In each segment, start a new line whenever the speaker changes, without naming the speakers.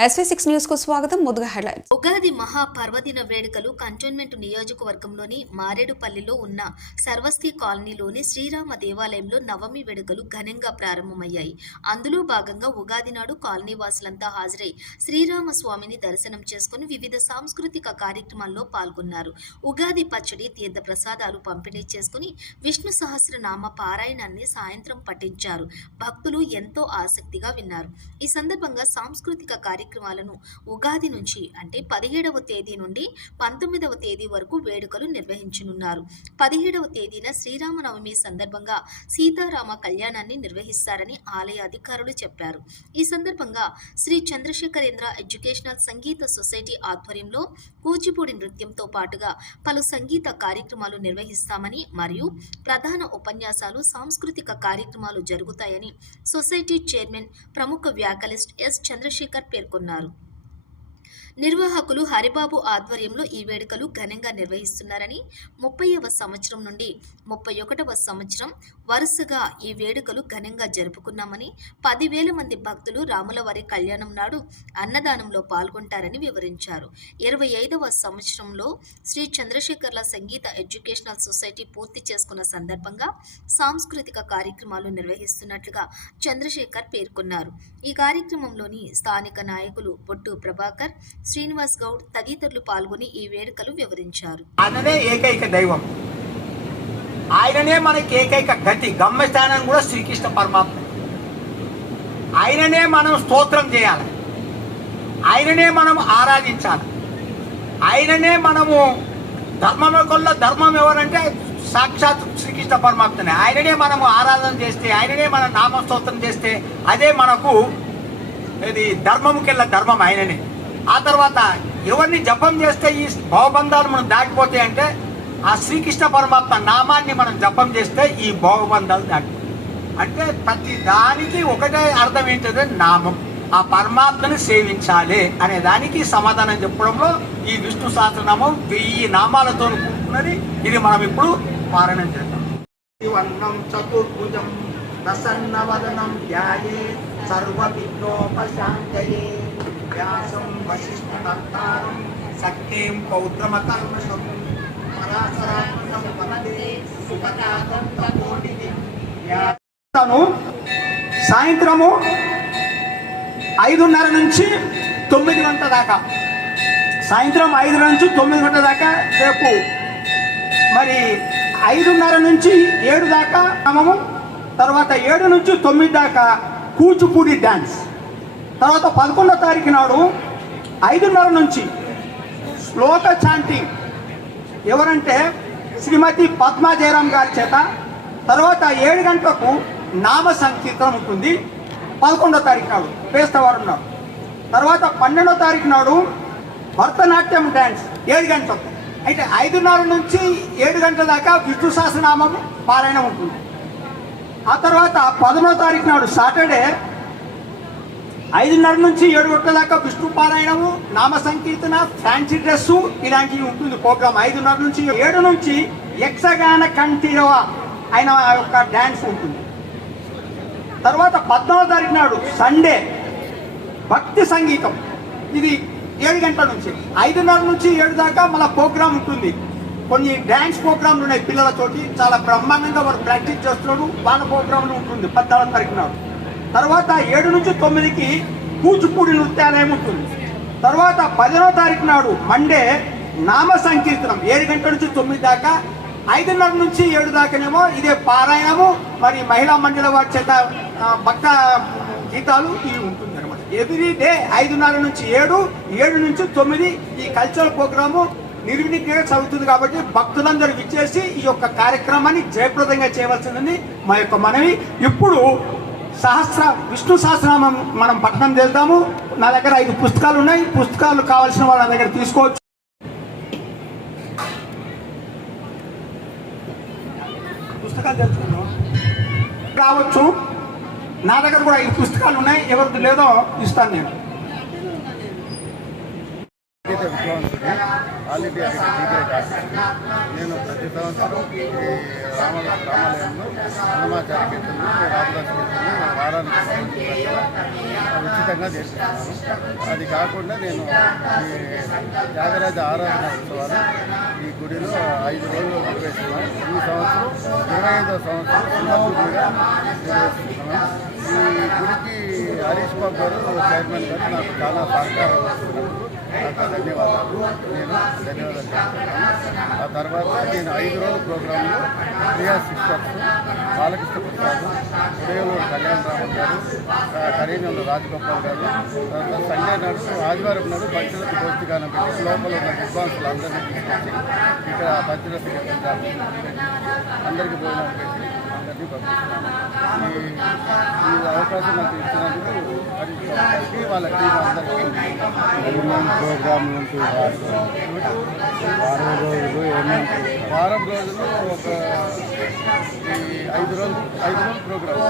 స్వాగతం ముందుగా హెడ్లైన్స్
ఉగాది మహాపర్వదిన వేడుకలు కంటోన్మెంట్ నియోజకవర్గంలోని మారేడుపల్లిలో ఉన్న సర్వస్తి కాలనీలోని శ్రీరామ దేవాలయంలో నవమి వేడుకలు ఘనంగా ప్రారంభమయ్యాయి. అందులో భాగంగా ఉగాది నాడు కాలనీ వాసులంతా హాజరై శ్రీరామ స్వామిని దర్శనం చేసుకుని వివిధ సాంస్కృతిక కార్యక్రమాల్లో పాల్గొన్నారు. ఉగాది పచ్చడి తీర్థ ప్రసాదాలు పంపిణీ చేసుకుని విష్ణు సహస్రనామ పారాయణాన్ని సాయంత్రం పఠించారు. భక్తులు ఎంతో ఆసక్తిగా విన్నారు. ఈ సందర్భంగా సాంస్కృతిక కార్యక్రమం కార్యక్రమాలను ఉగాది నుంచి అంటే పదిహేడవ తేదీ నుండి పంతొమ్మిదవ తేదీ వరకు వేడుకలు నిర్వహించనున్నారు. పదిహేడవ తేదీన శ్రీరామనవమి సందర్భంగా సీతారామ కళ్యాణాన్ని నిర్వహిస్తారని ఆలయ అధికారులు చెప్పారు. ఈ సందర్భంగా శ్రీ చంద్రశేఖరేంద్ర ఎడ్యుకేషనల్ సంగీత సొసైటీ ఆధ్వర్యంలో కూచిపూడి నృత్యంతో పాటుగా పలు సంగీత కార్యక్రమాలు నిర్వహిస్తామని మరియు ప్రధాన ఉపన్యాసాలు సాంస్కృతిక కార్యక్రమాలు జరుగుతాయని సొసైటీ చైర్మన్ ప్రముఖ వ్యాకలిస్ట్ ఎస్ చంద్రశేఖర్ పేర్కొన్నారు. చేసుకున్నారు నిర్వాహకులు హరిబాబు ఆధ్వర్యంలో ఈ వేడుకలు ఘనంగా నిర్వహిస్తున్నారని ముప్పైవ సంవత్సరం నుండి ముప్పై ఒకటవ సంవత్సరం వరుసగా ఈ వేడుకలు ఘనంగా జరుపుకున్నామని పదివేల మంది భక్తులు రాములవారి కళ్యాణం నాడు అన్నదానంలో పాల్గొంటారని వివరించారు. ఇరవై ఐదవ సంవత్సరంలో శ్రీ చంద్రశేఖర్ల సంగీత ఎడ్యుకేషనల్ సొసైటీ పూర్తి చేసుకున్న సందర్భంగా సాంస్కృతిక కార్యక్రమాలు నిర్వహిస్తున్నట్లుగా చంద్రశేఖర్ పేర్కొన్నారు. ఈ కార్యక్రమంలోని స్థానిక నాయకులు బొట్టు ప్రభాకర్ శ్రీనివాస్ గౌడ్ తదితరులు పాల్గొని ఈ వేడుకలు వివరించారు.
ఆయననే ఏకైక దైవం. ఆయననే మనకి ఏకైక గతి గమ్యస్థానం కూడా శ్రీకృష్ణ పరమాత్మ. ఆయననే మనం స్తోత్రం చేయాలి. ఆయననే మనం ఆరాధించాలి. ఆయననే మనము ధర్మం కొల్ల ధర్మం ఎవరంటే సాక్షాత్ శ్రీకృష్ణ పరమాత్మనే. ఆయననే మనము ఆరాధన చేస్తే ఆయననే మనం నామస్తోత్రం చేస్తే అదే మనకు ఇది ధర్మముకెళ్ళ ధర్మం ఆయననే. ఆ తర్వాత ఎవరిని జపం చేస్తే ఈ భవబంధాలు మనం దాటిపోతాయి అంటే ఆ శ్రీకృష్ణ పరమాత్మ నామాన్ని మనం జపం చేస్తే ఈ భవబంధాలు దాటి అంటే ప్రతి దానికి ఒకటే అర్థం ఏంటంటే నామం. ఆ పరమాత్మని సేవించాలి అనే దానికి సమాధానం చెప్పడంలో ఈ విష్ణు సహస్రనామం వెయ్యి నామాలతో కూడుకున్నది. ఇది మనం ఇప్పుడు పారాయణం చేద్దాం. వర్ణం చతుర్భుజం ప్రసన్నవదనం ధ్యాయే సర్వ విఘ్నోపశాంతయే వ్యాసం వశిష్ఠనర్తారం శక్తిం పౌత్రమకల్మషం పరాశరాత్మకం సాయంత్రము ఐదున్నర నుంచి తొమ్మిది గంటల దాకా సాయంత్రం ఐదు నుంచి తొమ్మిది గంటల దాకా రేపు మరి ఐదున్నర నుంచి ఏడు దాకా క్రమము తర్వాత ఏడు నుంచి తొమ్మిది దాకా కూచిపూడి డ్యాన్స్ తర్వాత పదకొండో తారీఖు నాడు ఐదున్నర నుంచి శ్లోక చాంటింగ్ ఎవరంటే శ్రీమతి పద్మా జయరాం గారి చేత తర్వాత ఏడు గంటలకు నామ సంకీర్తనం ఉంటుంది. పదకొండో తారీఖు నాడు పేస్తవారు నాడు తర్వాత పన్నెండో తారీఖు నాడు భరతనాట్యం డ్యాన్స్ ఏడు గంటలకు. అయితే ఐదున్నర నుంచి ఏడు గంటల దాకా విష్ణు సహస్రనామం పారాయణం ఉంటుంది. ఆ తర్వాత పదమూడో తారీఖు నాడు సాటర్డే ఐదున్నర నుంచి ఏడు గంటల దాకా విష్ణు పారాయణము నామ సంకీర్తన ఫ్యాన్సీ డ్రెస్సు ఇలాంటివి ఉంటుంది ప్రోగ్రామ్. ఐదున్నర నుంచి ఏడు నుంచి యక్షగాన కంఠీరవ ఆయన యొక్క డ్యాన్స్ ఉంటుంది. తర్వాత పద్నాలుగు తారీఖు నాడు సండే భక్తి సంగీతం. ఇది ఏడు గంటల నుంచి. ఐదున్నర నుంచి ఏడు దాకా మళ్ళీ ప్రోగ్రామ్ ఉంటుంది. కొన్ని డ్యాన్స్ ప్రోగ్రాంలు ఉన్నాయి పిల్లలతోటి. చాలా బ్రహ్మాండంగా వారు ప్రాక్టీస్ చేస్తున్నారు వాళ్ళ ప్రోగ్రాంలు ఉంటుంది పద్నాలుగు తారీఖు నాడు. తర్వాత ఏడు నుంచి తొమ్మిదికి కూచిపూడి నృత్యాలయం ఉంటుంది. తర్వాత పదిహేనో తారీఖు నాడు మండే నామ సంకీర్తనం. ఏడు గంటల నుంచి తొమ్మిది దాకా ఐదున్నర నుంచి ఏడు దాకానేమో ఇదే పారాయణము మరి మహిళా మండలి వారి చేత భక్త గీతాలు ఇవి ఉంటుంది అనమాట ఎవ్రీ డే ఐదున్నర నుంచి ఏడు ఏడు నుంచి తొమ్మిది ఈ కల్చరల్ ప్రోగ్రాము నిర్విఘ్నంగా చదువుతుంది కాబట్టి భక్తులందరూ విచ్చేసి ఈ యొక్క కార్యక్రమాన్ని జయప్రదంగా చేయవలసిందని మా యొక్క మనవి. ఇప్పుడు సహస్ర విష్ణు సహస్రనామం మనం పఠనం చేద్దాము. నా దగ్గర ఐదు పుస్తకాలు ఉన్నాయి. పుస్తకాలు కావాల్సిన వాళ్ళ దగ్గర తీసుకోవచ్చు. పుస్తకాలు తెలుసుకుందాం. రావచ్చు. నా దగ్గర కూడా ఐదు పుస్తకాలు ఉన్నాయి. ఎవరిది లేదో ఇస్తాను నేను.
సంగీత విద్వాంసుడు ఆల్ ఇండియా సీక్రెట్ ఆఫీస్ నేను ప్రతి సంవత్సరం ఈ రామ రామాలయంలో హనుమాచార్య కీర్తనలు రామదాస్ కీర్తనలు వారానికి ఉచితంగా చేస్తున్నాను. అది కాకుండా నేను ఈ త్యాగరాజ ఆరాధన ఉత్సవాలు ఈ గుడిలో ఐదు రోజులు నిర్వహిస్తున్నాను. ఈ సంవత్సరం ఇరవై ఐదో సంవత్సరం సింహాపూర్గా నిర్వహిస్తున్నాను. ఈ గుడికి హరీష్ బాబు గారు చైర్మన్ గారు నాకు చాలా సహకారం చేస్తున్నందుకు ధన్యవాదాలు. నేను ధన్యవాదాలు. ఆ తర్వాత నేను ఐదు రోజుల ప్రోగ్రాంలో క్రియా సిస్టర్స్ బాలకృష్ణ ప్రసాద్ ఉదయంలో కళ్యాణ్ రామన్ గారు ఆ, రాజగోపాల్ గారు తర్వాత సండే నాడు ఆదివారం నాడు పంచరథ పౌష్టికానం పెట్టి లోపల ఉన్న విద్వాంసులు అందరినీ తీసుకొచ్చి ఇక్కడ పంచరథ అందరికీ భోజనం పెట్టి అందరినీ పంపిస్తున్నాను. ఈ అవకాశం నాకు ఇచ్చినందుకు వాళ్ళకి బాబు అందరికీ
ప్రోగ్రామ్ నుంచి వారం రోజులు ఏమేమి
వారం రోజులు ఒక ఈ ఐదు రోజులు ఐదు రోజులు ప్రోగ్రామ్.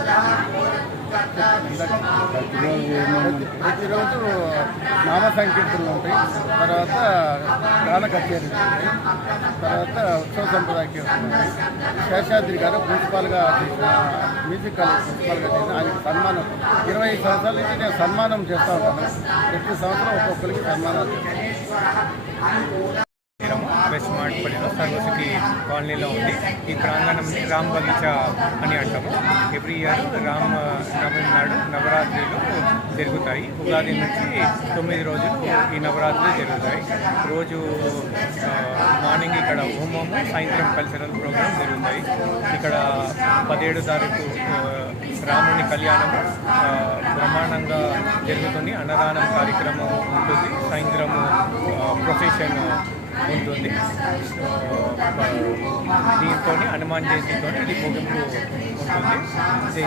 ప్రతిరోజు
ప్రతిరోజు నామ సంకీర్తనలు ఉంటాయి. తర్వాత గాన కచేరీలు ఉంటాయి. తర్వాత ఉత్సవ సంప్రదాయ కీర్తనలు ఉంటాయి. శేషాద్రి గారు ప్రిన్సిపాల్గా చేసిన కాలేజ్ ప్రిన్సిపాల్గా చేసిన ఆయనకి సన్మానం. ఇరవై ఐదు సంవత్సరాల నుంచి నేను సన్మానం చేస్తూ ఉంటాను. ప్రతి సంవత్సరం ఒక్కొక్కరికి సన్మానాలు
సర్వసిటీ కాలనీలో ఉంది. ఈ ప్రాంగణంని రామ్ బగీచా అని అంటాము. ఎవ్రీ ఇయర్ రామ్ నవమి నాడు నవరాత్రిలు జరుగుతాయి. ఉగాది నుంచి తొమ్మిది రోజులు ఈ నవరాత్రులు జరుగుతాయి. రోజు మార్నింగ్ ఇక్కడ హోమము సాయంత్రం కల్చరల్ ప్రోగ్రామ్ జరుగుతాయి. ఇక్కడ పదిహేడు తారీఖు రాముని కళ్యాణం బ్రహ్మాండంగా జరుగుతుంది. అన్నదానం కార్యక్రమం ఉంటుంది. సాయంత్రము ప్రొఫెషన్ ఉంటుంది. దీంతో హనుమాన్ జయంతితో ఇది ముగింపు ఉంటుంది. జై